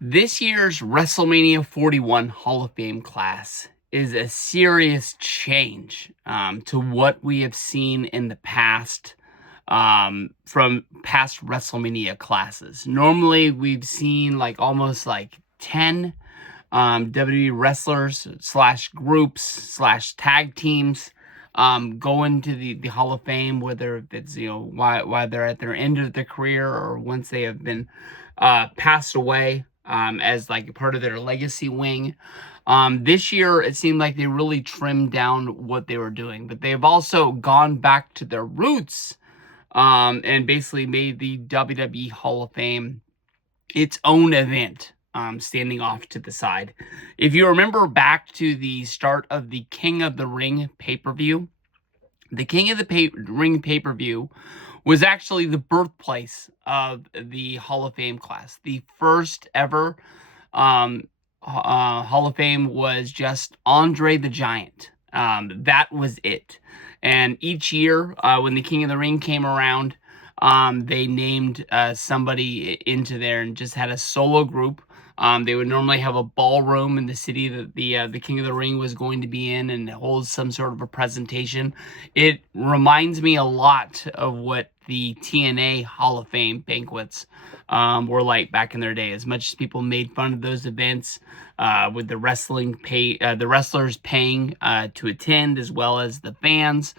This year's WrestleMania 41 Hall of Fame class is a serious change to what we have seen in the past from past WrestleMania classes. Normally, we've seen almost 10 WWE wrestlers slash groups slash tag teams go into the Hall of Fame, whether it's why they're at their end of their career or once they have been passed away as like part of their legacy wing. This year, it seemed like they really trimmed down what they were doing, but they've also gone back to their roots and basically made the WWE Hall of Fame its own event, standing off to the side. If you remember back to the start of the King of the Ring pay-per-view, the King of the Ring pay-per-view was actually the birthplace of the Hall of Fame class. The first ever Hall of Fame was just Andre the Giant. That was it. And each year, when the King of the Ring came around, they named somebody into there and just had a solo group. They would normally have a ballroom in the city that the King of the Ring was going to be in and hold some sort of a presentation. It reminds me a lot of what the TNA Hall of Fame banquets were like back in their day. As much as people made fun of those events, with the wrestlers paying to attend, as well as the fans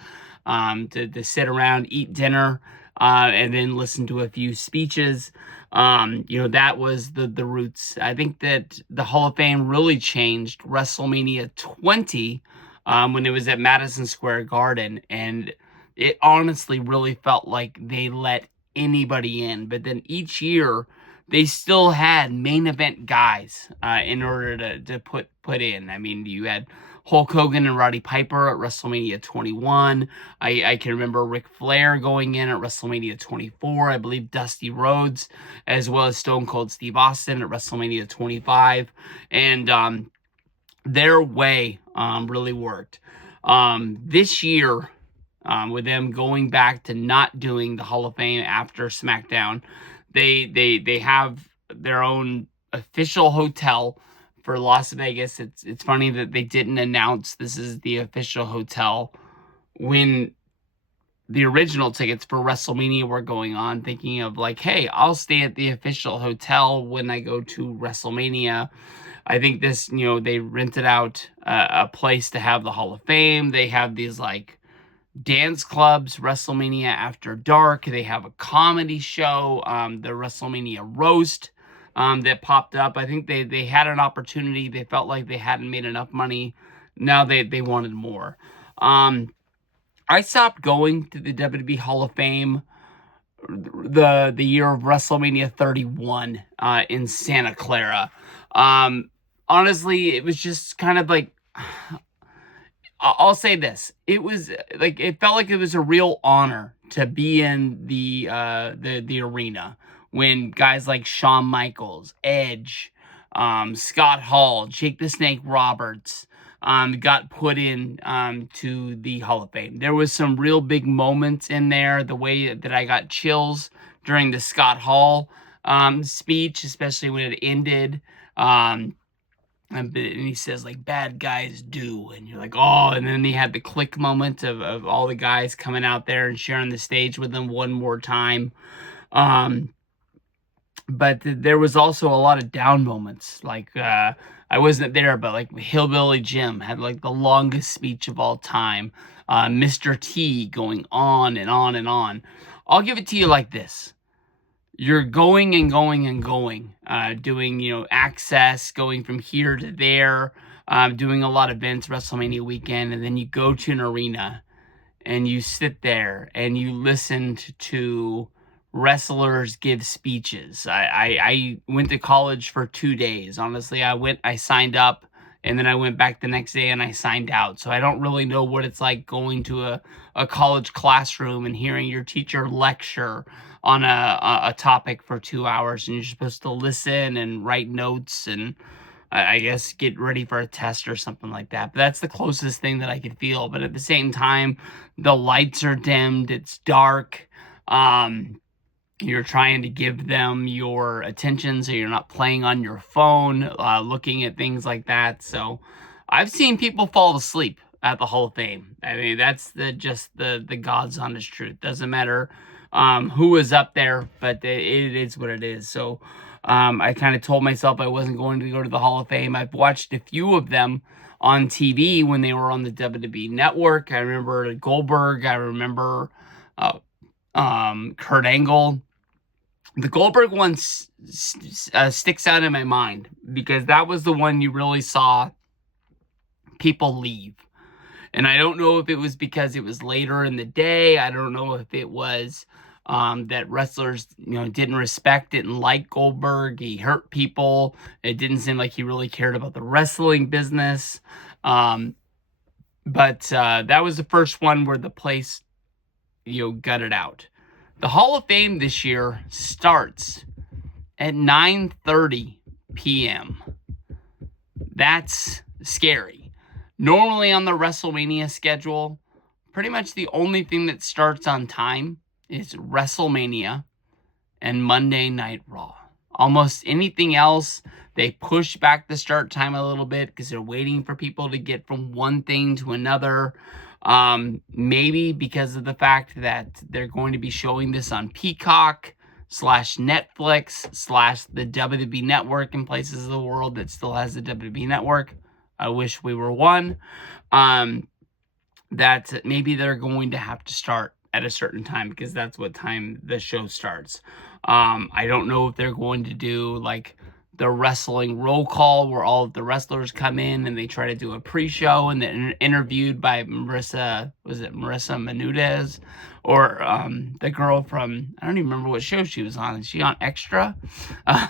to sit around, eat dinner, and then listen to a few speeches. That was the roots. I think that the Hall of Fame really changed WrestleMania 20 when it was at Madison Square Garden, and it honestly really felt like they let anybody in. But then each year, they still had main event guys in order to put in. I mean, you had Hulk Hogan and Roddy Piper at WrestleMania 21. I can remember Ric Flair going in at WrestleMania 24. I believe Dusty Rhodes, as well as Stone Cold Steve Austin at WrestleMania 25. And their way really worked. This year, with them going back to not doing the Hall of Fame after SmackDown, they have their own official hotel for Las Vegas. It's funny that they didn't announce this is the official hotel when the original tickets for WrestleMania were going on, thinking of like, hey, I'll stay at the official hotel when I go to WrestleMania. I think this, they rented out a place to have the Hall of Fame. They have these dance clubs, WrestleMania After Dark. They have a comedy show, the WrestleMania Roast, that popped up. I think they had an opportunity. They felt like they hadn't made enough money. Now they wanted more. I stopped going to the WWE Hall of Fame the year of WrestleMania 31 in Santa Clara. Honestly, it was just kind of like, I'll say this. It was it felt like it was a real honor to be in the arena when guys like Shawn Michaels, Edge, Scott Hall, Jake the Snake Roberts got put in to the Hall of Fame. There was some real big moments in there. The way that I got chills during the Scott Hall speech, especially when it ended. And he says, bad guys do. And you're like, oh, and then he had the click moment of all the guys coming out there and sharing the stage with them one more time. But there was also a lot of down moments. I wasn't there, but Hillbilly Jim had the longest speech of all time. Mr. T going on and on and on. I'll give it to you like this. You're going and going and going, doing, access, going from here to there, doing a lot of events, WrestleMania weekend, and then you go to an arena and you sit there and you listen to wrestlers give speeches. I went to college for 2 days. Honestly, I signed up, and then I went back the next day and I signed out. So I don't really know what it's like going to a college classroom and hearing your teacher lecture on a topic for 2 hours, and you're supposed to listen and write notes and I guess get ready for a test or something like that. But that's the closest thing that I could feel. But at the same time, the lights are dimmed. It's dark. You're trying to give them your attention so you're not playing on your phone, looking at things like that. So I've seen people fall asleep at the Hall of Fame. I mean, that's just the God's honest truth. Doesn't matter who is up there, but it is what it is. So I kind of told myself I wasn't going to go to the Hall of Fame. I've watched a few of them on TV when they were on the WWE Network. I remember Goldberg. I remember Kurt Angle. The Goldberg one sticks out in my mind because that was the one you really saw people leave. And I don't know if it was because it was later in the day. I don't know if it was that wrestlers, didn't respect, didn't like Goldberg. He hurt people. It didn't seem like he really cared about the wrestling business. But that was the first one where the place, gutted out. The Hall of Fame this year starts at 9:30 p.m. That's scary. Normally on the Wrestlemania schedule, pretty much the only thing that starts on time is Wrestlemania and Monday Night Raw. Almost anything else, they push back the start time a little bit because they're waiting for people to get from one thing to another. Maybe because of the fact that they're going to be showing this on Peacock / Netflix / the WWE Network in places of the world that still has the WWE Network. I wish we were one. That maybe they're going to have to start at a certain time because that's what time the show starts. I don't know if they're going to do like the wrestling roll call where all of the wrestlers come in and they try to do a pre-show and then interviewed by Marissa Menendez or the girl from, I don't even remember what show she was on. Is she on Extra?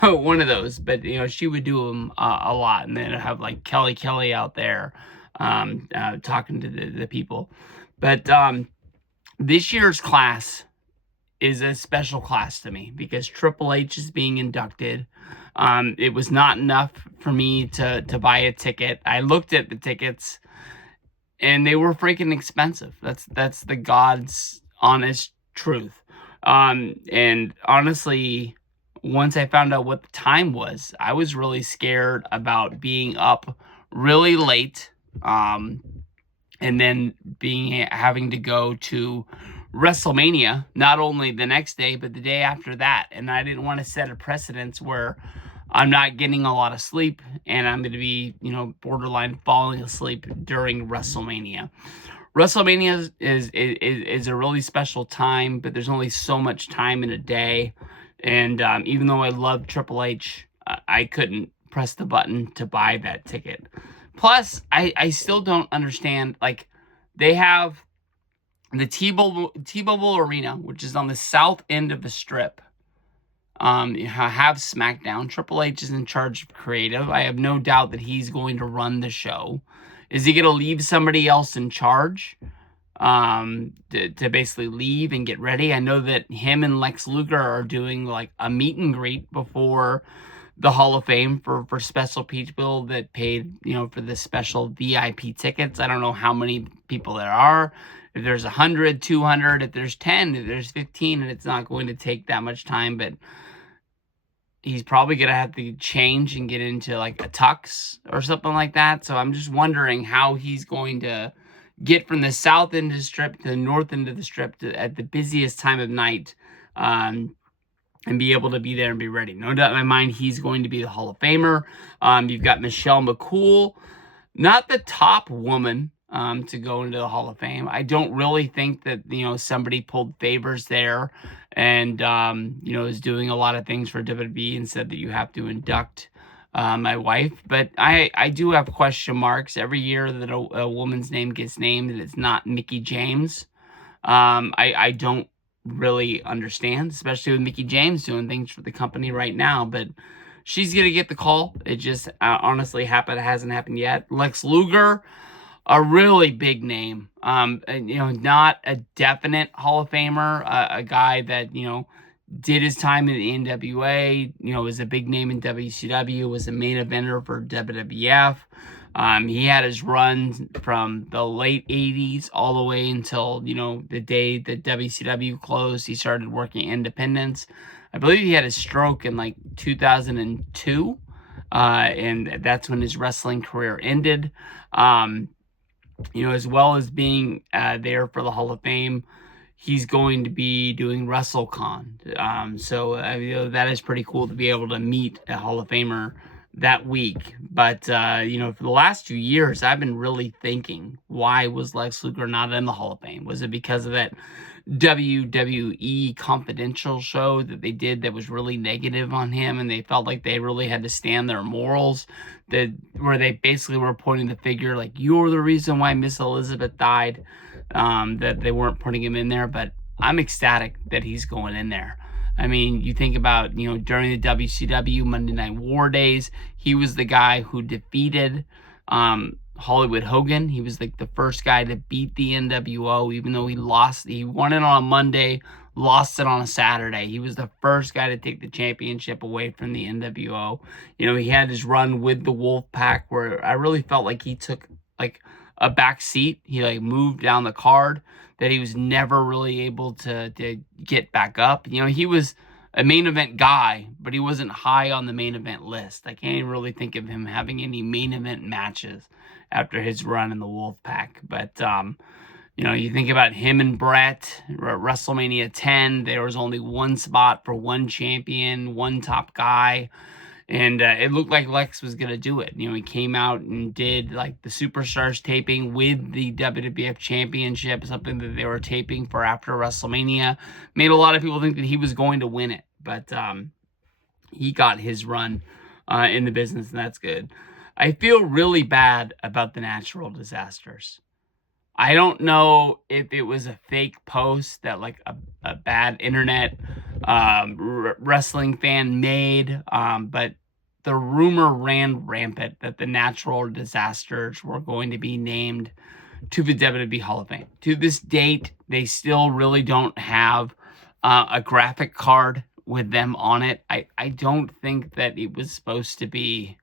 One of those. But, she would do them a lot. And then have like Kelly out there talking to the people. But this year's class is a special class to me because Triple H is being inducted. It was not enough for me to buy a ticket. I looked at the tickets and they were freaking expensive. That's the God's honest truth. And honestly, once I found out what the time was, I was really scared about being up really late. And then having to go to Wrestlemania, not only the next day, but the day after that. And I didn't want to set a precedence where I'm not getting a lot of sleep and I'm going to be, borderline falling asleep during WrestleMania. WrestleMania is a really special time, but there's only so much time in a day. And even though I love Triple H, I couldn't press the button to buy that ticket. Plus, I still don't understand, like, they have the T-Mobile Arena, which is on the south end of the strip. You have SmackDown. Triple H is in charge of creative. I have no doubt that he's going to run the show. Is he going to leave somebody else in charge to basically leave and get ready? I know that him and Lex Luger are doing like a meet and greet before the Hall of Fame for special people that paid, for the special VIP tickets. I don't know how many people there are. If there's 100, 200, if there's 10, if there's 15, and it's not going to take that much time, but he's probably going to have to change and get into like a tux or something like that. So I'm just wondering how he's going to get from the south end of the strip to the north end of the strip at the busiest time of night, and be able to be there and be ready. No doubt in my mind, he's going to be the Hall of Famer. You've got Michelle McCool, not the top woman to go into the Hall of Fame. I don't really think that, somebody pulled favors there and, is doing a lot of things for WWE and said that you have to induct my wife. But I do have question marks every year that a woman's name gets named and it's not Mickie James. I don't really understand, especially with Mickie James doing things for the company right now, but she's gonna get the call. It just honestly hasn't happened yet. Lex Luger, a really big name, not a definite Hall of Famer, a guy that did his time in the NWA, was a big name in WCW, was a main eventer for WWF. He had his run from the late 80s all the way until, the day that WCW closed. He started working independents. I believe he had a stroke in like 2002, and that's when his wrestling career ended. As well as being there for the Hall of Fame, he's going to be doing WrestleCon. So that is pretty cool to be able to meet a Hall of Famer that week. But, for the last 2 years, I've been really thinking, why was Lex Luger not in the Hall of Fame? Was it because of that WWE Confidential show that they did that was really negative on him, and they felt like they really had to stand their morals, where they basically were pointing the figure like, you're the reason why Miss Elizabeth died, that they weren't putting him in there? But I'm ecstatic that he's going in there. I mean, you think about, during the WCW Monday Night War days, he was the guy who defeated Hollywood Hogan. He was like the first guy to beat the NWO, even though he lost. He won it on a Monday, lost it on a Saturday. He was the first guy to take the championship away from the NWO. He had his run with the Wolfpack where I really felt like he took like a back seat. He like moved down the card, that he was never really able to get back up. He was a main event guy, but he wasn't high on the main event list. I can't even really think of him having any main event matches after his run in the Wolfpack. But, you think about him and Brett, WrestleMania 10, there was only one spot for one champion, one top guy. And it looked like Lex was going to do it. He came out and did like the Superstars taping with the WWF Championship, something that they were taping for after WrestleMania. Made a lot of people think that he was going to win it. But he got his run in the business, and that's good. I feel really bad about the natural disasters. I don't know if it was a fake post that like a bad internet wrestling fan made, but the rumor ran rampant that the natural disasters were going to be named to the WWE Hall of Fame. To this date, they still really don't have a graphic card with them on it. I don't think that it was supposed to be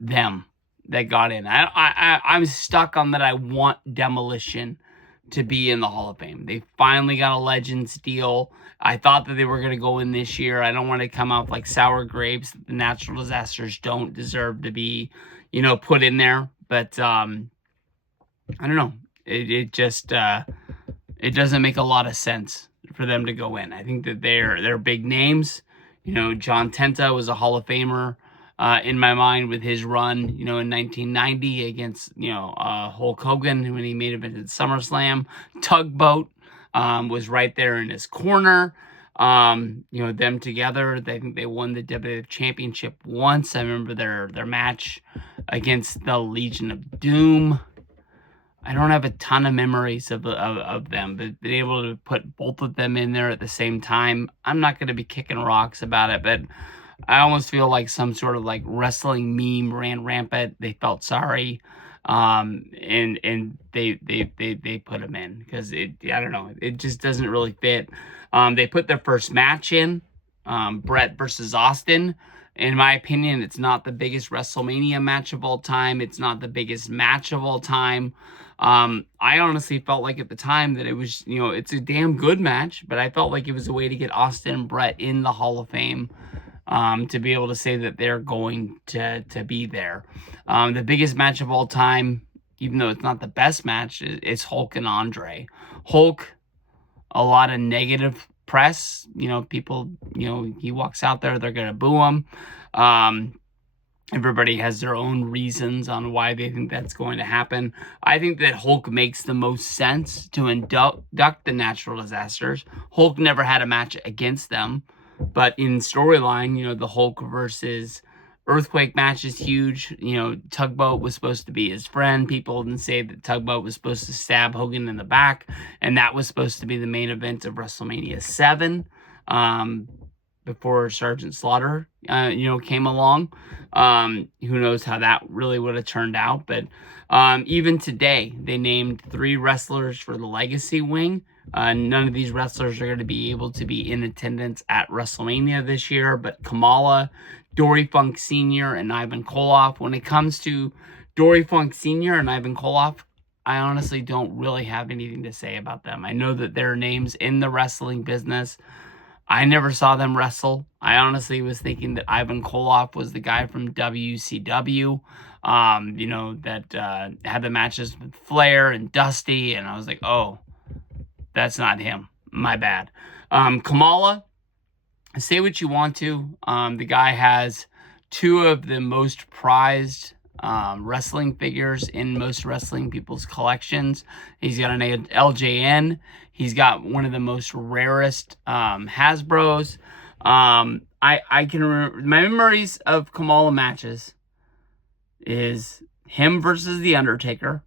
them that got in. I'm stuck on that. I want Demolition to be in the Hall of Fame. They finally got a Legends deal. I thought that they were going to go in this year. I don't want to come out like sour grapes. The natural disasters don't deserve to be, put in there. But I don't know. It just it doesn't make a lot of sense for them to go in. I think that they're big names. John Tenta was a Hall of Famer in my mind with his run, in 1990 against, Hulk Hogan when he made it at SummerSlam. Tugboat was right there in his corner. Them together, I think they won the WWF Championship once. I remember their match against the Legion of Doom. I don't have a ton of memories of them, but being able to put both of them in there at the same time, I'm not going to be kicking rocks about it, but I almost feel like some sort of like wrestling meme ran rampant. They felt sorry, and they put him in because I don't know, it just doesn't really fit. They put their first match in, Brett versus Austin. In my opinion, it's not the biggest WrestleMania match of all time. It's not the biggest match of all time. I honestly felt like at the time that it was, it's a damn good match, but I felt like it was a way to get Austin and Brett in the Hall of Fame, to be able to say that they're going to be there. The biggest match of all time, even though it's not the best match, is Hulk and Andre. Hulk, a lot of negative press. People, he walks out there, they're going to boo him. Everybody has their own reasons on why they think that's going to happen. I think that Hulk makes the most sense to induct the natural disasters. Hulk never had a match against them, but in storyline, the Hulk versus Earthquake match is huge. Tugboat was supposed to be his friend. People didn't say that Tugboat was supposed to stab Hogan in the back, and that was supposed to be the main event of WrestleMania 7. Before Sergeant Slaughter, came along. Who knows how that really would have turned out. But even today, they named 3 wrestlers for the Legacy Wing. None of these wrestlers are going to be able to be in attendance at WrestleMania this year, but Kamala, Dory Funk Sr., and Ivan Koloff. When it comes to Dory Funk Sr. and Ivan Koloff, I honestly don't really have anything to say about them. I know that there are names in the wrestling business. I never saw them wrestle. I honestly was thinking that Ivan Koloff was the guy from WCW, that had the matches with Flair and Dusty, and I was like, oh, that's not him. My bad. Kamala, say what you want to. The guy has two of the most prized wrestling figures in most wrestling people's collections. He's got an LJN. He's got one of the most rarest Hasbros. I can remember my memories of Kamala matches is him versus The Undertaker.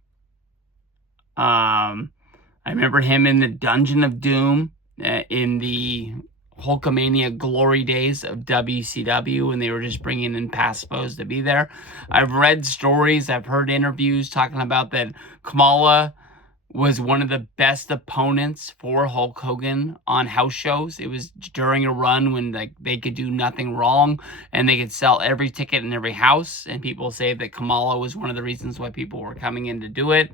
I remember him in the Dungeon of Doom in the Hulkamania glory days of WCW when they were just bringing in Paspos to be there. I've read stories, I've heard interviews talking about that Kamala was one of the best opponents for Hulk Hogan on house shows. It was during a run when they could do nothing wrong and they could sell every ticket in every house. And people say that Kamala was one of the reasons why people were coming in to do it.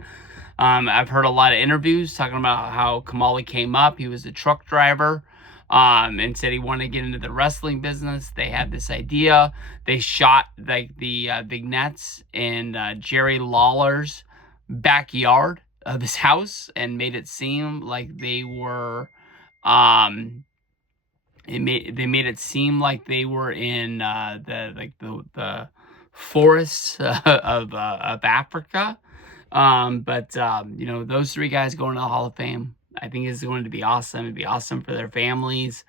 I've heard a lot of interviews talking about how Kamala came up. He was a truck driver. And said he wanted to get into the wrestling business. They had this idea. They shot the vignettes in Jerry Lawler's backyard of his house and made it seem like they were they made it seem like they were in the forests of Africa. Those three guys going to the Hall of Fame, I think is going to be awesome. It'd be awesome for their families.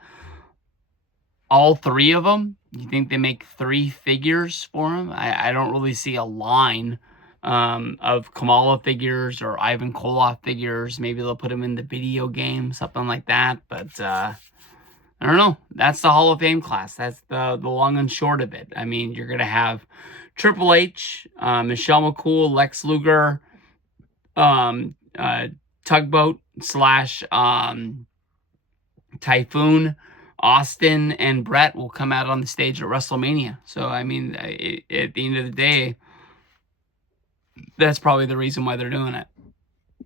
All three of them, you think they make three figures for them? I don't really see a line of Kamala figures or Ivan Koloff figures. Maybe they'll put them in the video game, something like that. But I don't know. That's the Hall of Fame class. That's the long and short of it. I mean, you're going to have Triple H, Michelle McCool, Lex Luger, Tugboat / Typhoon, Austin, and Brett will come out on the stage at WrestleMania. So, I mean, at the end of the day, that's probably the reason why they're doing it.